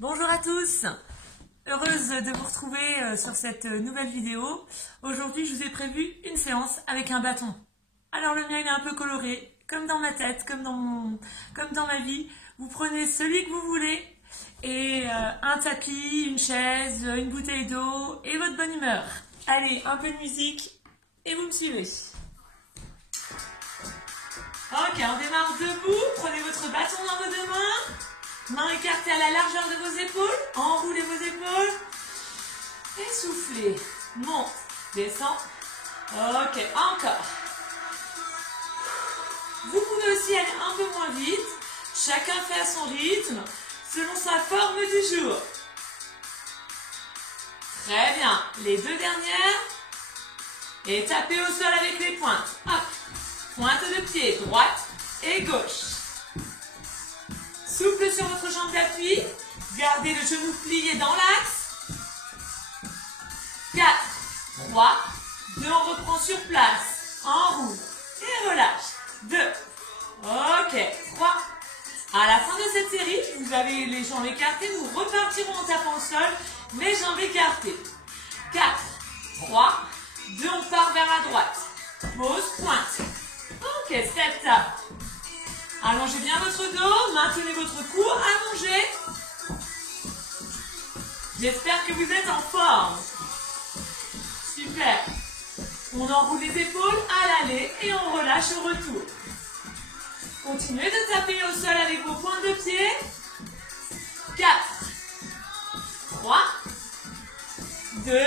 Bonjour à tous, heureuse de vous retrouver sur cette nouvelle vidéo. Aujourd'hui je vous ai prévu une séance avec un bâton. Alors le mien il est un peu coloré, comme dans ma tête, comme dans ma vie. Vous prenez celui que vous voulez et un tapis, une chaise, une bouteille d'eau et votre bonne humeur. Allez, un peu de musique et vous me suivez. Ok, on démarre debout, prenez votre bâton dans vos deux mains. Mains écartées à la largeur de vos épaules, enroulez vos épaules, et soufflez, monte, descend, ok, encore. Vous pouvez aussi aller un peu moins vite, chacun fait à son rythme, selon sa forme du jour. Très bien, les deux dernières, et tapez au sol avec les pointes, hop, pointe de pied, droite et gauche. Souple sur votre jambe d'appui, gardez le genou plié dans l'axe. 4, 3, 2, on reprend sur place, enroule et relâche. 2, ok, 3. À la fin de cette série, vous avez les jambes écartées, nous repartirons en tapant au sol, les jambes écartées. 4, 3, 2, on part vers la droite. Pause, pointe. Ok, step tap. Allongez bien votre dos, maintenez votre cou allongé. J'espère que vous êtes en forme. Super. On enroule les épaules à l'aller et on relâche au retour. Continuez de taper au sol avec vos pointes de pied. 4, 3, 2.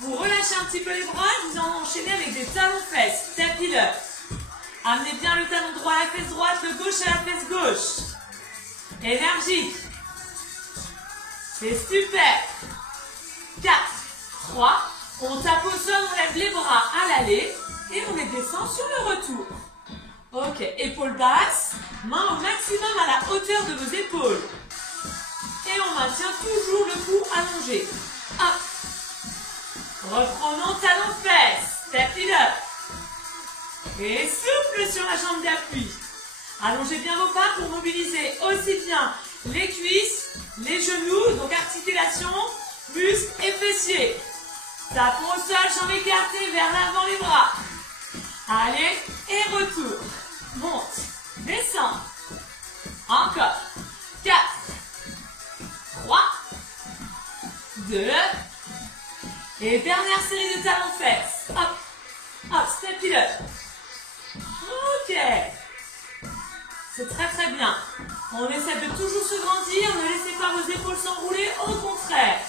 Vous relâchez un petit peu les bras et vous enchaînez avec des talons-fesses. Tapis-le. Amenez bien le talon droit à la fesse droite, le gauche à la fesse gauche. Énergique. C'est super. 4, 3. On tape au sol, on lève les bras à l'aller et on les descend sur le retour. Ok, épaules basses, mains au maximum à la hauteur de vos épaules. Et on maintient toujours le cou allongé. Hop. Reprenons talon-fesses. Tapis-le. Et souple sur la jambe d'appui. Allongez bien vos pas pour mobiliser aussi bien les cuisses, les genoux, donc articulation, muscles et fessiers. Tapons au sol, jambes écartées vers l'avant les bras. Allez, et retour. Monte, descend. Encore. 4, 3, 2. Et dernière série de talons-fesses. Hop, hop, step-it-up. Ok, c'est très très bien. On essaie de toujours se grandir, ne laissez pas vos épaules s'enrouler, au contraire.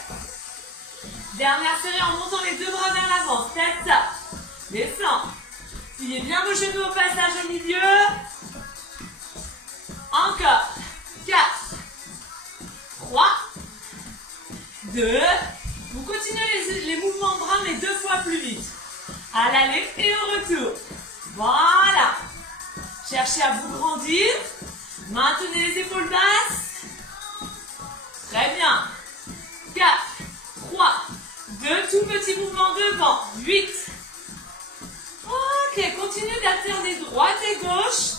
Dernière série en montant les deux bras vers l'avant, step tap, descend. Pliez bien vos genoux au passage au milieu. Encore, 4, 3, 2. Vous continuez les mouvements de bras mais 2 fois plus vite. À l'aller et au retour. Voilà. Cherchez à vous grandir. Maintenez les épaules basses. Très bien. 4, 3, 2, tout petit mouvement devant. 8. Ok, continuez d'alterner droite et gauche.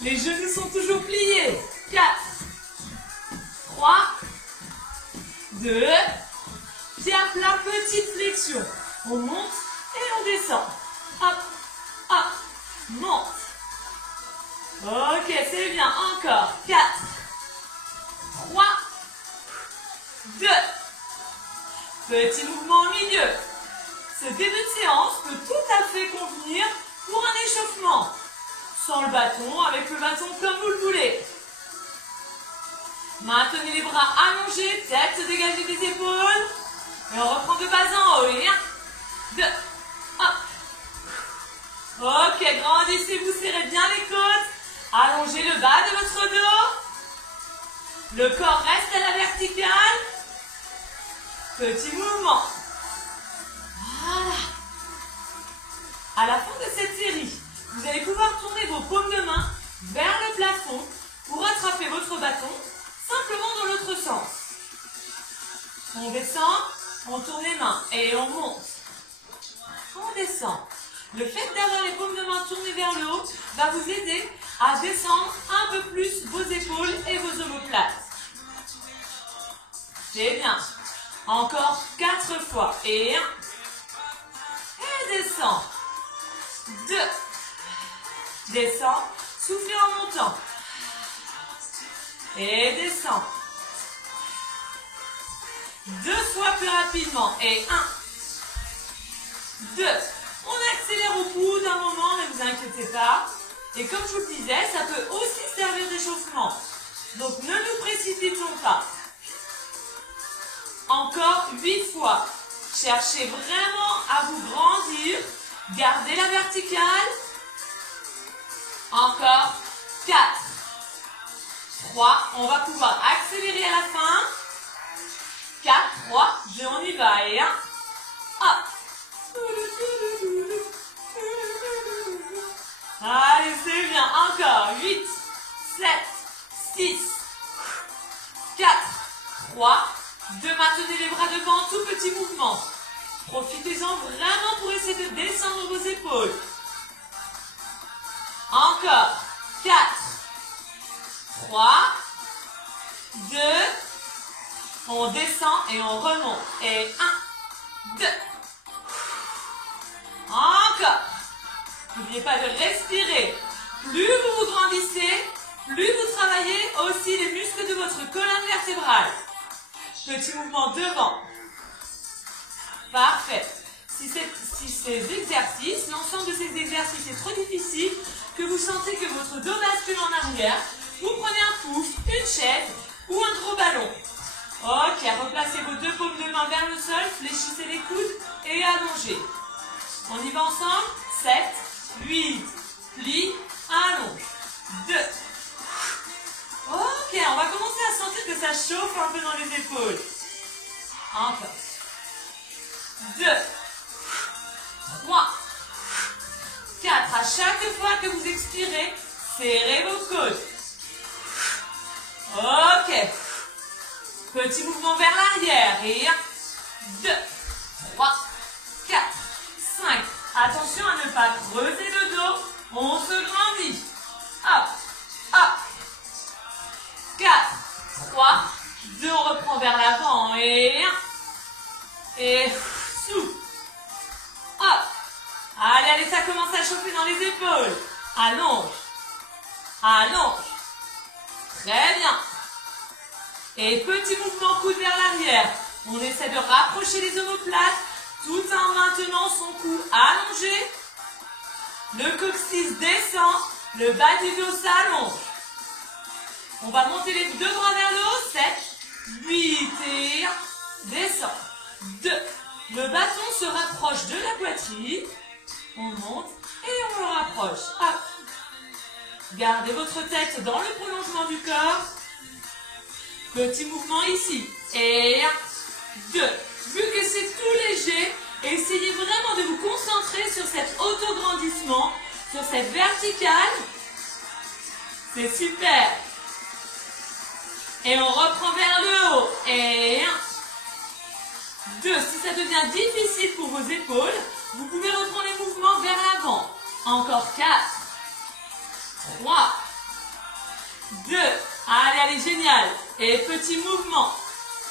Les genoux sont toujours pliés. 4, 3, 2. Pied à plat, petite flexion. On monte et on descend. Hop, hop, monte. Ok, c'est bien. Encore. 4, 3, 2. Petit mouvement au milieu. Ce début de séance peut tout à fait convenir pour un échauffement. Sans le bâton, avec le bâton comme vous le voulez. Maintenez les bras allongés, tête dégagée des épaules. Et on reprend de bas en haut. Et 1, 2, hop. Ok, grandissez-vous, serrez bien les côtes. Allongez le bas de votre dos. Le corps reste à la verticale. Petit mouvement. Voilà. À la fin de cette série, vous allez pouvoir tourner vos paumes de main vers le plafond pour attraper votre bâton simplement dans l'autre sens. On descend, on tourne les mains et on monte. On descend. Le fait d'avoir les paumes de main tournées vers le haut va vous aider à descendre un peu plus vos épaules et vos omoplates. C'est bien. Encore 4 fois. Et 1. Et descend. 2. Descend. Soufflez en montant. Et descend. 2 fois plus rapidement. Et 1. 2. On accélère au bout d'un moment, ne vous inquiétez pas. Et comme je vous le disais, ça peut aussi servir d'échauffement. Donc ne nous précipitons pas. Encore 8 fois. Cherchez vraiment à vous grandir. Gardez la verticale. Encore 4. 3. On va pouvoir accélérer à la fin. 4, 3, 2, on y va. Et 1. Hop. Allez, c'est bien. Encore 8, 7, 6, 4, 3, 2. Maintenez les bras devant, tout petit mouvement. Profitez-en vraiment pour essayer de descendre vos épaules. Encore 4, 3, 2. On descend et on remonte. Et 1, 2. Encore. N'oubliez pas de respirer. Plus vous vous grandissez, plus vous travaillez aussi les muscles de votre colonne vertébrale. Petit mouvement devant. Parfait. Si ces exercices, l'ensemble de ces exercices est trop difficile, que vous sentez que votre dos bascule en arrière, vous prenez un pouf, une chaise ou un gros ballon. Ok, replacez vos 2 paumes de main vers le sol, fléchissez les coudes et allongez. On y va ensemble. 7, 8, plie, allonge. 2. Ok, on va commencer à sentir que ça chauffe un peu dans les épaules. Encore. 2, 3, 4. À chaque fois que vous expirez, serrez vos côtes. Ok. Petit mouvement vers l'arrière. Et 1, 2, 3, 4, 5. Attention à ne pas creuser le dos. On se grandit. Hop, hop. 4, 3, 2. On reprend vers l'avant. Et 1. Et souffle. Hop. Allez, allez, ça commence à chauffer dans les épaules. Allonge. Allonge. Très bien. Et petit mouvement coude vers l'arrière. On essaie de rapprocher les omoplates tout en maintenant son cou allongé. Le coccyx descend. Le bas du dos s'allonge. On va monter les 2 bras vers le haut. 7, 8 et 1. Descend. 2. Le bâton se rapproche de la poitrine. On monte et on le rapproche. Hop. Gardez votre tête dans le prolongement du corps. Petit mouvement ici. Et 1, 2. Vu que c'est tout léger, essayez vraiment de vous concentrer sur cet autograndissement, sur cette verticale. C'est super. Et on reprend vers le haut. Et 1, 2. Si ça devient difficile pour vos épaules, vous pouvez reprendre les mouvements vers l'avant. Encore 4, 3, 2. Allez, allez, génial. Et petit mouvement.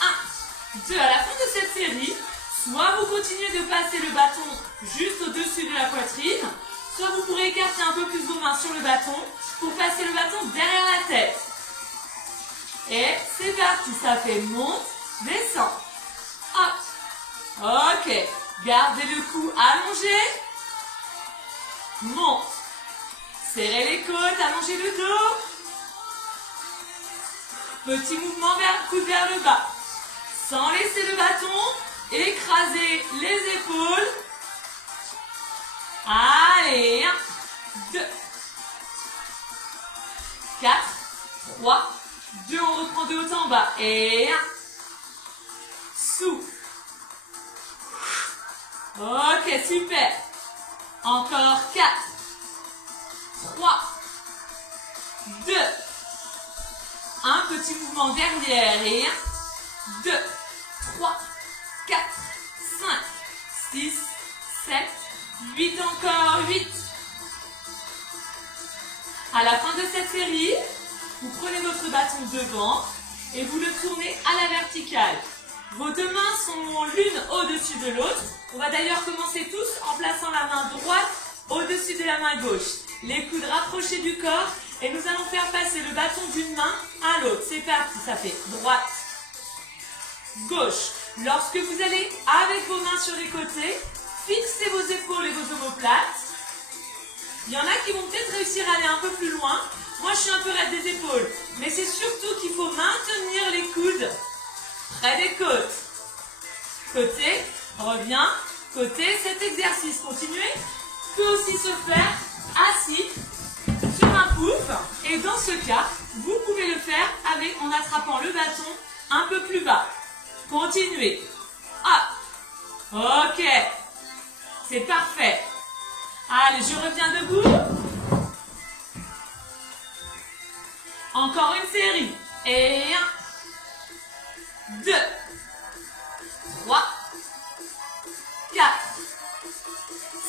1, 2. À la fin de cette série, soit vous continuez de passer le bâton juste au-dessus de la poitrine, soit vous pourrez écarter un peu plus vos mains sur le bâton pour passer le bâton derrière la tête. Et c'est parti. Ça fait monte, descend. Hop. Ok. Gardez le cou allongé. Monte. Serrez les côtes, allongez le dos. Petit mouvement coude vers le bas. Sans laisser le bâton. Écrasez les épaules. Allez. 1, 2, 4, 3, 2. On reprend de haut en bas. Et 1. Souffle. Ok, super. Encore 4, 3, 2. Un petit mouvement derrière. Et 1, 2, 3, 4, 5, 6, 7, 8. Encore 8. À la fin de cette série, vous prenez votre bâton devant et vous le tournez à la verticale. Vos deux mains sont l'une au-dessus de l'autre. On va d'ailleurs commencer tous en plaçant la main droite au-dessus de la main gauche. Les coudes rapprochés du corps et nous allons faire passer le bâton d'une main à l'autre. C'est parti, ça fait droite, gauche. Lorsque vous allez avec vos mains sur les côtés, fixez vos épaules et vos omoplates. Il y en a qui vont peut-être réussir à aller un peu plus loin. Moi, je suis un peu raide des épaules. Mais c'est surtout qu'il faut maintenir les coudes près des côtes. Côté, reviens. Côté, cet exercice, continuez, peut aussi se faire assis sur un pouf. Et dans ce cas, vous pouvez le faire en attrapant le bâton un peu plus bas. Continuez. Hop. Ok. C'est parfait. Allez, je reviens debout. Encore une série. Et 1, 2, 3, 4,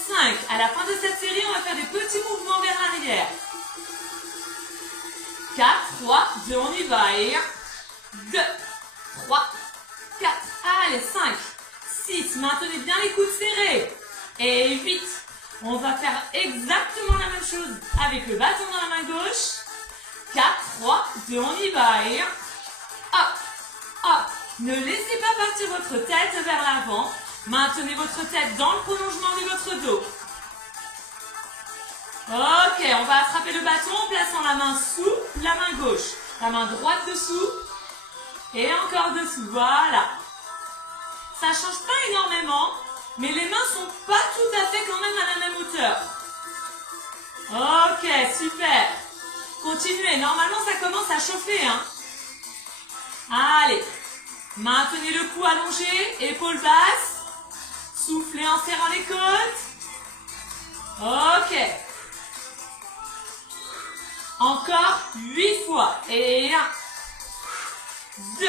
5. À la fin de cette série, on va faire des petits mouvements vers l'arrière. 4, 3, 2, on y va. Et 1, 2, 3, 4. Allez, 5, 6. Maintenez bien les coudes serrés. Et 8. On va faire exactement la même chose avec le bâton dans la main gauche. 4, 3, 2, on y va. Et 1, hop, hop. Ne laissez pas partir votre tête vers l'avant. Maintenez votre tête dans le prolongement de votre dos. Ok, on va attraper le bâton en plaçant la main sous la main gauche. La main droite dessous. Et encore dessous. Voilà. Ça ne change pas énormément. Mais les mains sont pas tout à fait quand même à la même hauteur. Ok, super. Continuez. Normalement, ça commence à chauffer. Hein. Allez. Maintenez le cou allongé, épaules basses. Soufflez en serrant les côtes. Ok. Encore 8 fois. Et 1, 2,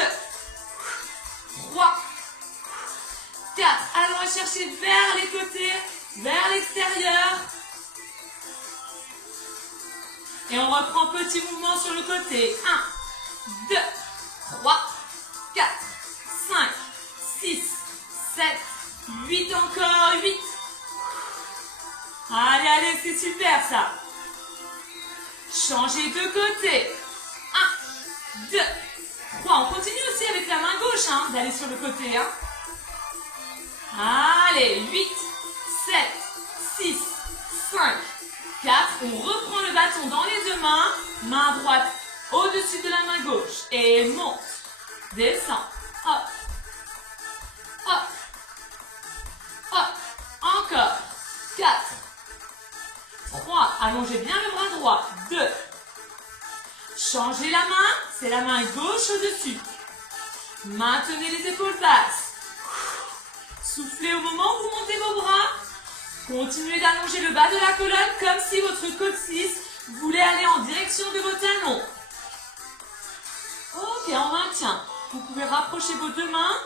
3, 4. Allons chercher vers les côtés, vers l'extérieur. Et on reprend petit mouvement sur le côté. 1, 2, 3, 4, 5, 6, 7, 8. Encore 8. Allez, allez, c'est super ça. Changez de côté. 1, 2, 3. On continue aussi avec la main gauche, hein, d'aller sur le côté. Hein. Allez, 8, 7, 6, 5, 4. On reprend le bâton dans les deux mains. Main droite au-dessus de la main gauche. Et monte. Descend. Hop. Hop. Hop. Encore. 4. 3. Allongez bien le bras droit. 2. Changez la main. C'est la main gauche au-dessus. Maintenez les épaules basses. Soufflez au moment où vous montez vos bras. Continuez d'allonger le bas de la colonne comme si votre coccyx voulait aller en direction de vos talons. Ok, on maintient. Vous pouvez rapprocher vos deux mains.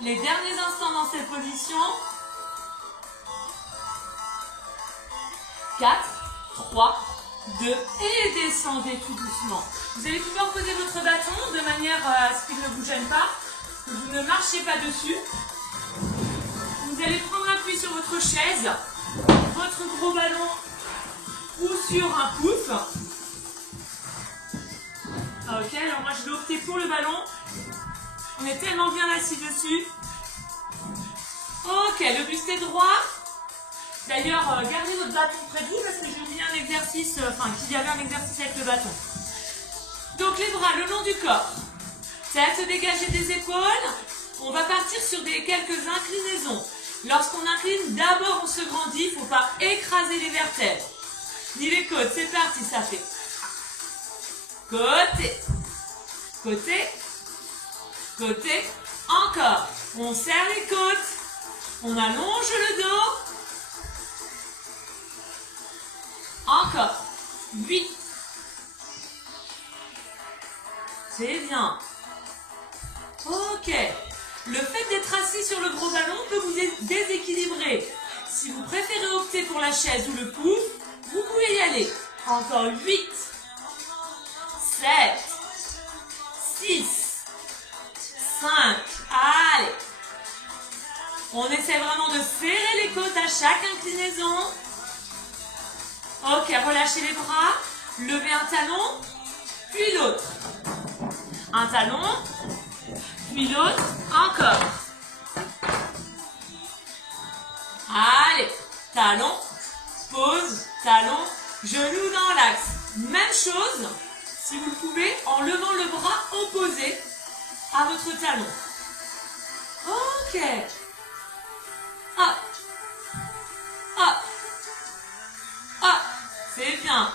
Les derniers instants dans cette position. 4, 3, 2 et descendez tout doucement. Vous allez pouvoir poser votre bâton de manière à ce qu'il ne vous gêne pas. Que vous ne marchez pas dessus. Vous allez prendre appui sur votre chaise, votre gros ballon ou sur un pouf. Ok, alors moi je vais opter pour le ballon. On est tellement bien assis dessus. Ok, le buste est droit. D'ailleurs, gardez votre bâton près de vous parce que j'ai mis un exercice, qu'il y avait un exercice avec le bâton. Donc les bras le long du corps. Tête dégagée des épaules. On va partir sur quelques inclinaisons. Lorsqu'on incline, d'abord on se grandit. Il ne faut pas écraser les vertèbres. Ni les côtes. C'est parti, ça fait. Côté. Côté. Côté. Encore. On serre les côtes. On allonge le dos. Encore. 8. C'est bien. Ok. Le fait d'être assis sur le gros ballon peut vous déséquilibrer. Si vous préférez opter pour la chaise ou le pouf, vous pouvez y aller. Encore 8, 7, On essaie vraiment de serrer les côtes à chaque inclinaison. Ok, relâchez les bras. Levez un talon, puis l'autre. Un talon, puis l'autre, encore. Allez, talon, pause, talon, genou dans l'axe. Même chose, si vous le pouvez, en levant le bras opposé à votre talon. Ok. Hop. Hop. Hop. C'est bien.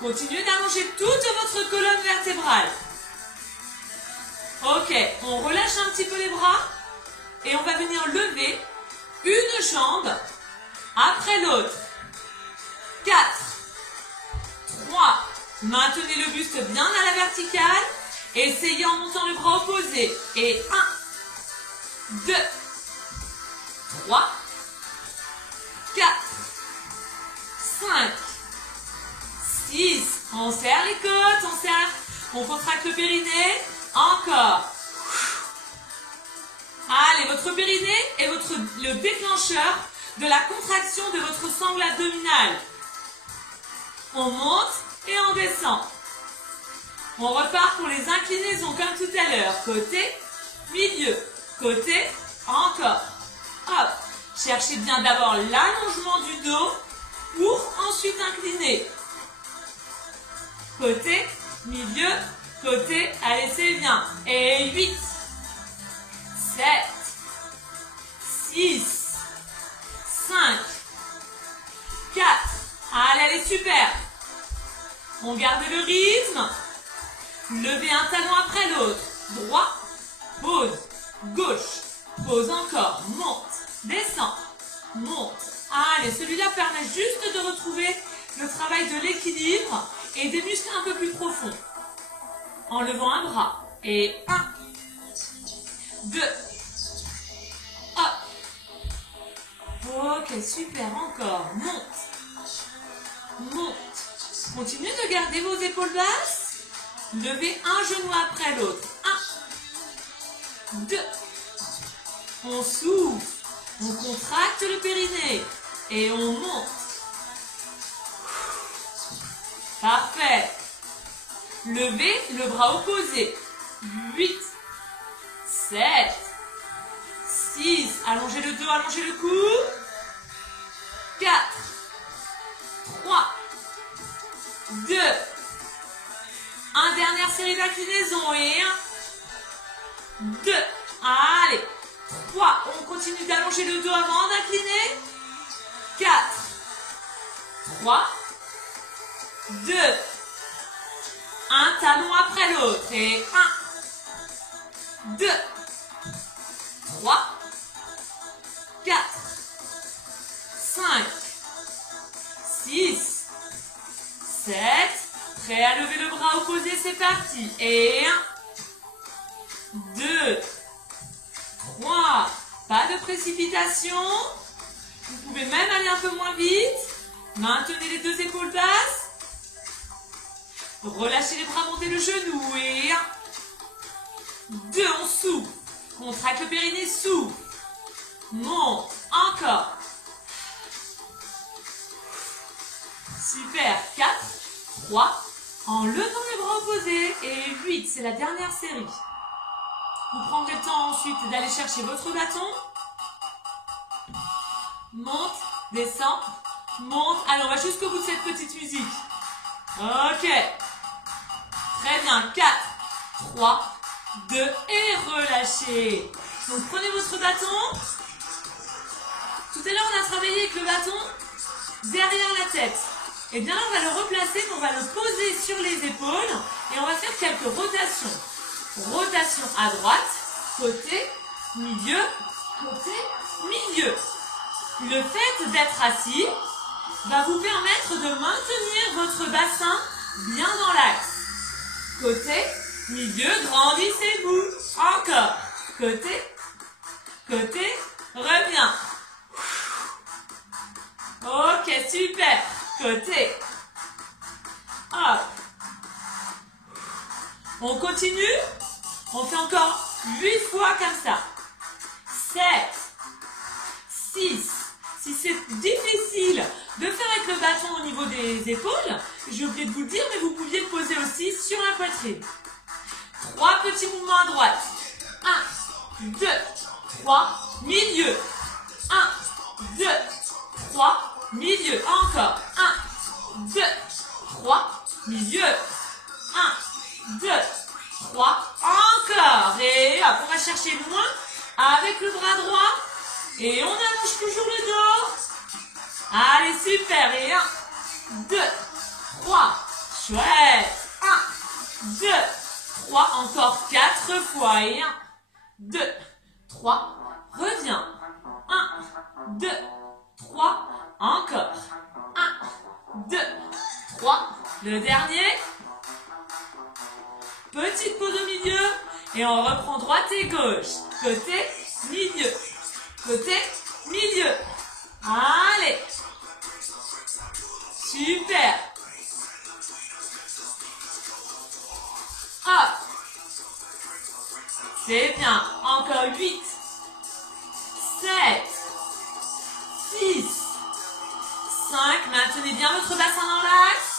Continuez d'allonger toute votre colonne vertébrale. Ok, on relâche un petit peu les bras et on va venir lever une jambe après l'autre. 4, 3, maintenez le buste bien à la verticale. Essayez en montant le bras opposé. Et 1, 2, 3, 4, 5, 6. On serre les côtes, on serre, on contracte le périnée. Encore. Allez, votre périnée est le déclencheur de la contraction de votre sangle abdominale. On monte et on descend. On repart pour les inclinaisons comme tout à l'heure. Côté, milieu, côté, encore. Hop. Cherchez bien d'abord l'allongement du dos pour ensuite incliner. Côté, milieu, côté, allez c'est bien. Et 8, 7, 6, 5, 4. Allez, allez, super. On garde le rythme. Levez un talon après l'autre. Droit, pause, gauche, pause encore, monte, descend, monte. Allez, celui-là permet juste de retrouver le travail de l'équilibre et des muscles un peu plus profonds. En levant un bras. Et 1, 2, hop. Ok, super, encore. Monte. Monte. Continuez de garder vos épaules basses. Levez un genou après l'autre. 1, 2. On souffle. On contracte le périnée. Et on monte. Parfait. Levez le bras opposé. 8, 7, 6. Allongez le dos, allongez le cou. 4, 3, 2. Un dernière série d'inclinaisons. Et 1, 2. Allez. 3. On continue d'allonger le dos avant d'incliner. 4, 3, 2. Un talon après l'autre. Et 1, 2, 3, 4, 5, 6, 7. Prêt à lever le bras opposé, c'est parti. Et 1, 2, 3. Pas de précipitation. Vous pouvez même aller un peu moins vite. Maintenez les deux épaules basses. Relâchez les bras, montez le genou. Et 1, 2, on souffle. Contracte le périnée, souffle. Monte. Encore. Super. 4, 3. En levant les bras opposés. Et 8, c'est la dernière série. Vous prendrez le temps ensuite d'aller chercher votre bâton. Monte, descend, monte. Allez, on va jusqu'au bout de cette petite musique. Ok. Très bien. 4, 3, 2 et relâchez. Donc prenez votre bâton. Tout à l'heure, on a travaillé avec le bâton derrière la tête. Et bien là, on va le replacer, on va le poser sur les épaules et on va faire quelques rotations. Rotation à droite, côté, milieu, côté, milieu. Le fait d'être assis va vous permettre de maintenir votre bassin bien dans l'axe. Côté, milieu, grandissez-vous. Encore. Côté, côté, reviens. Ok, super. Côté. Hop. On continue. On fait encore 8 fois comme ça. 7, 6. Si c'est difficile de faire avec le bâton au niveau des épaules, j'ai oublié de vous le dire, mais vous pouviez le poser aussi sur la poitrine. 3 petits mouvements à droite. 1, 2, 3, milieu. 1, 2, 3, milieu. Encore. 1, 2, 3, milieu. 1, 2, 3, encore. Et hop, on va chercher loin avec le bras droit. Et on allonge toujours le dos. Allez, super. Et 1, 2, 3. Chouette. 1, 2, 3. Encore 4 fois. Et 1, 2, 3. Reviens. 1, 2, 3. Encore. 1, 2, 3. Le dernier. Petite pause au milieu. Et on reprend droite et gauche. Côté, milieu. Côté, milieu. Allez. Super. Hop. C'est bien. Encore 8, 7, 6, 5. Maintenez bien votre bassin dans l'axe.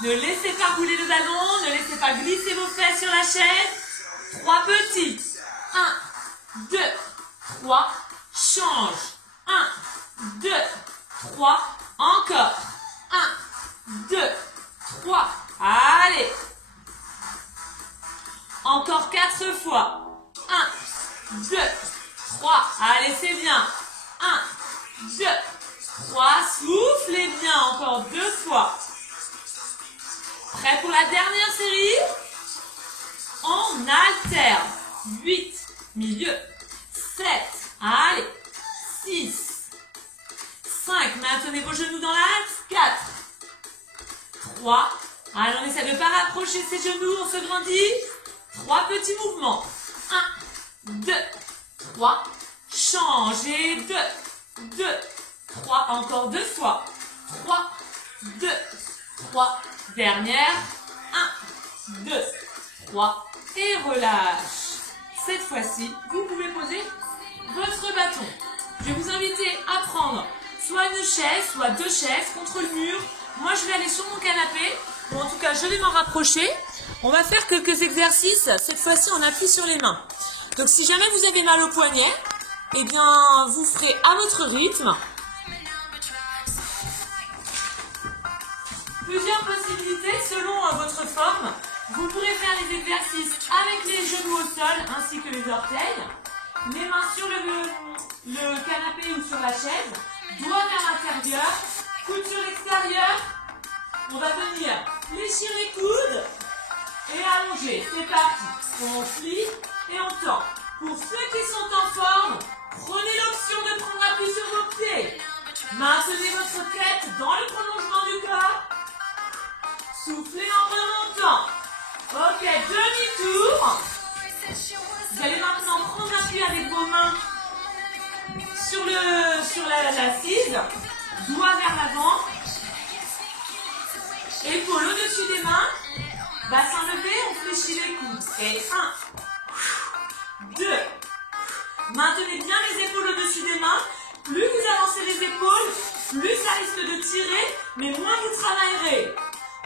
Ne laissez pas rouler le ballon. Ne laissez pas glisser vos fesses sur la chaise. 3 petits. 1, 2, 3. Change. 1, 2, 3. Encore. 1, 2, 3. Allez. Encore 4 fois. 1, 2, 3. Allez, c'est bien. 1, 2, 3. Soufflez bien. Encore 2 fois. Prêt pour la dernière série? On alterne. 8, milieu. 7, allez. 6, 5, maintenez vos genoux dans l'axe. 4, 3. Allez, on essaie de ne pas rapprocher ses genoux, on se grandit. 3 petits mouvements. 1, 2, 3. Changez. 2, 2, 3. Encore 2 fois. 3, 2, 3. Dernière. 1, 2, 3. Et relâche. Cette fois-ci, vous pouvez poser votre bâton. Je vais vous inviter à prendre soit une chaise, soit 2 chaises contre le mur. Moi, je vais aller sur mon canapé. Ou en tout cas, je vais m'en rapprocher. On va faire quelques exercices. Cette fois-ci, on appuie sur les mains. Donc, si jamais vous avez mal au poignet, eh bien, vous ferez à votre rythme. Plusieurs possibilités selon votre forme. Vous pourrez faire les exercices avec les genoux au sol ainsi que les orteils. Les mains sur le canapé ou sur la chaise. Doigts vers l'intérieur. Coudes sur l'extérieur. On va venir fléchir les coudes et allonger. C'est parti. On plie et on tend. Pour ceux qui sont en forme, prenez l'option de prendre appui sur vos pieds. Maintenez votre tête dans le prolongement du corps. Soufflez en remontant. Ok, demi-tour. Vous allez maintenant prendre appui avec vos mains sur l'assise. Doigts vers l'avant. Épaules au-dessus des mains. Bassin levé, on fléchit les coudes. Et 1, 2. Maintenez bien les épaules au-dessus des mains. Plus vous avancez les épaules, plus ça risque de tirer, mais moins vous travaillerez.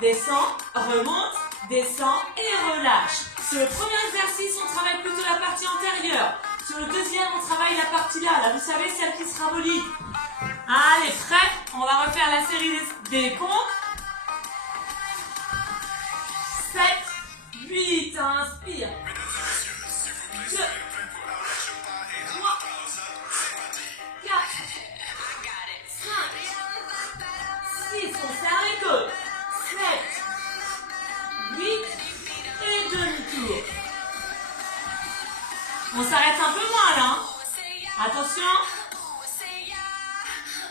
Descend, remonte, descend et relâche. Sur le premier exercice, on travaille plutôt la partie antérieure. Sur le deuxième, on travaille la partie là, vous savez, celle qui sera relie. Allez, prêt? On va refaire la série des pompes. 7, 8, inspire. 2, 3, 4, 5, 6, on serre les côtes. 7, 8 et demi-tour. On s'arrête un peu moins là. Hein. Attention.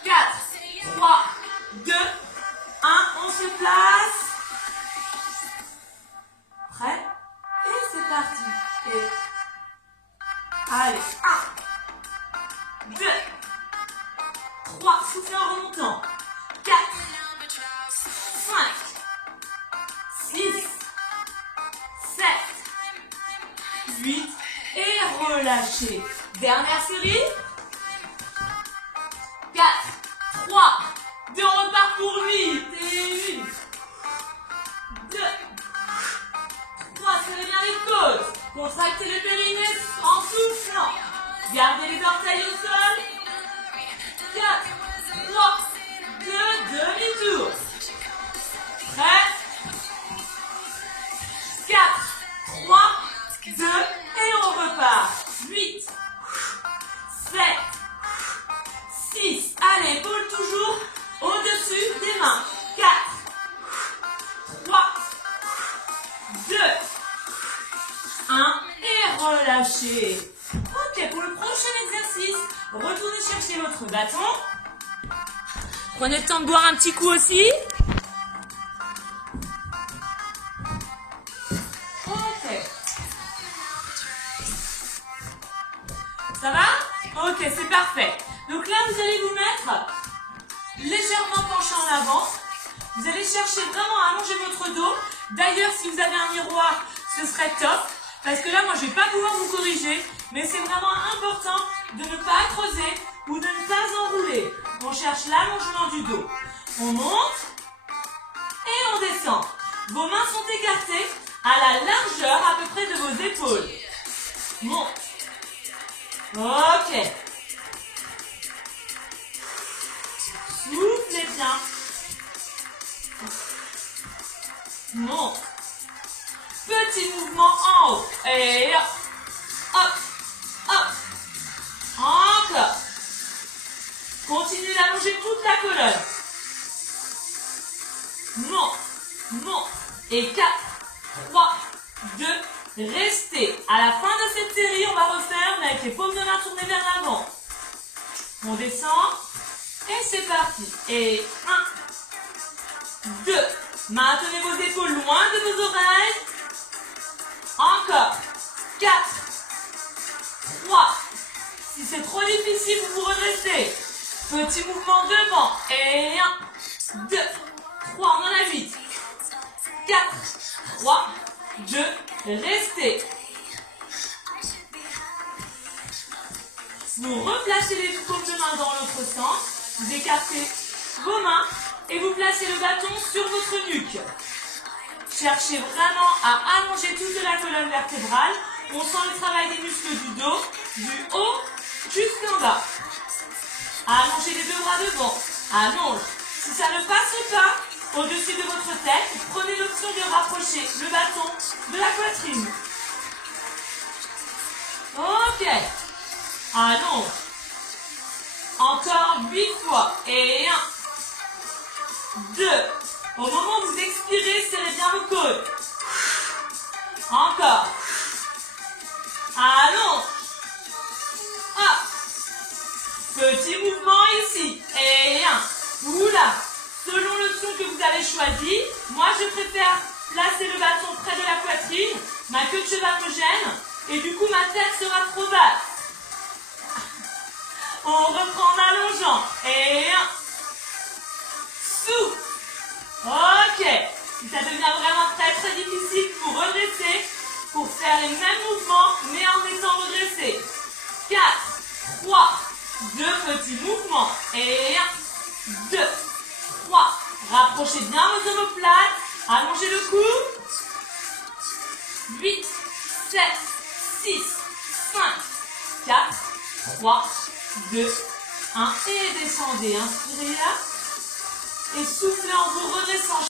4, 3, 2, 1. On se place. Prêt? Et c'est parti. Et allez. 1, 2, 3. Soufflez en remontant. 4, 5, 6, 7, 8 et relâchez. Dernière série. 4, 3, 2, on repart pour 8. Et 1, 2, 3, serrez bien les côtes. Contractez le périnée en soufflant. Gardez les orteils au sol. 4, 3, 2, demi-tour. Prêt? 4, 3, 2, et on repart. 8, 7, 6, allez, épaule toujours au-dessus des mains. 4, 3, 2, 1, et relâchez. Ok, pour le prochain exercice, retournez chercher votre bâton. Prenez le temps de boire un petit coup aussi. Ok. Ça va? Ok, c'est parfait. Donc là, vous allez vous mettre légèrement penché en avant. Vous allez chercher vraiment à allonger votre dos. D'ailleurs, si vous avez un miroir, ce serait top. Parce que là, moi, je ne vais pas pouvoir vous corriger. Mais c'est vraiment important de ne pas creuser ou de ne pas enrouler. On cherche l'allongement du dos. On monte et on descend. Vos mains sont écartées à la largeur à peu près de vos épaules. Monte. Ok. Soufflez bien. Monte. Petit mouvement en haut. Et hop. Hop. Hop. Encore. Continuez d'allonger toute la colonne. Monte. Monte. Et 4, 3, 2, restez. À la fin de cette série, on va refaire, mais avec les paumes de main tournées vers l'avant. On descend. Et c'est parti. Et 1, 2. Maintenez vos épaules loin de vos oreilles. Encore. 4, 3. Si c'est trop difficile, vous vous redressez. Petit mouvement devant. Et 1, 2, 3. On en a 8. 4, 3, 2. Restez. Vous replacez les paumes de main dans l'autre sens. Vous écartez vos mains et vous placez le bâton sur votre nuque. Cherchez vraiment à allonger toute la colonne vertébrale. On sent le travail des muscles du dos, du haut jusqu'en bas. Allongez les deux bras devant. Allonge. Si ça ne passe pas au-dessus de votre tête, prenez l'option de rapprocher le bâton de la poitrine. Ok. Allonge. Encore 8 fois. Et 1, 2. Au moment où vous expirez, serrez bien vos côtes. Encore. Allons. Hop. Petit mouvement ici. Et 1. Oula. Selon l'option que vous avez choisie, moi je préfère placer le bâton près de la poitrine. Ma queue de cheval me gêne. Et du coup ma tête sera trop basse. On reprend en allongeant. Et 1. Souffle. Ok. Si ça devient vraiment très difficile, vous redressez pour faire les mêmes mouvements, mais en étant redressé. 4, 3, 2 petits mouvements. Et 1, 2, 3. Rapprochez bien vos omoplates. Allongez le cou. 8, 7, 6, 5, 4, 3, 2, 1. Et descendez. Inspirez là. Et soufflez en vous redressant.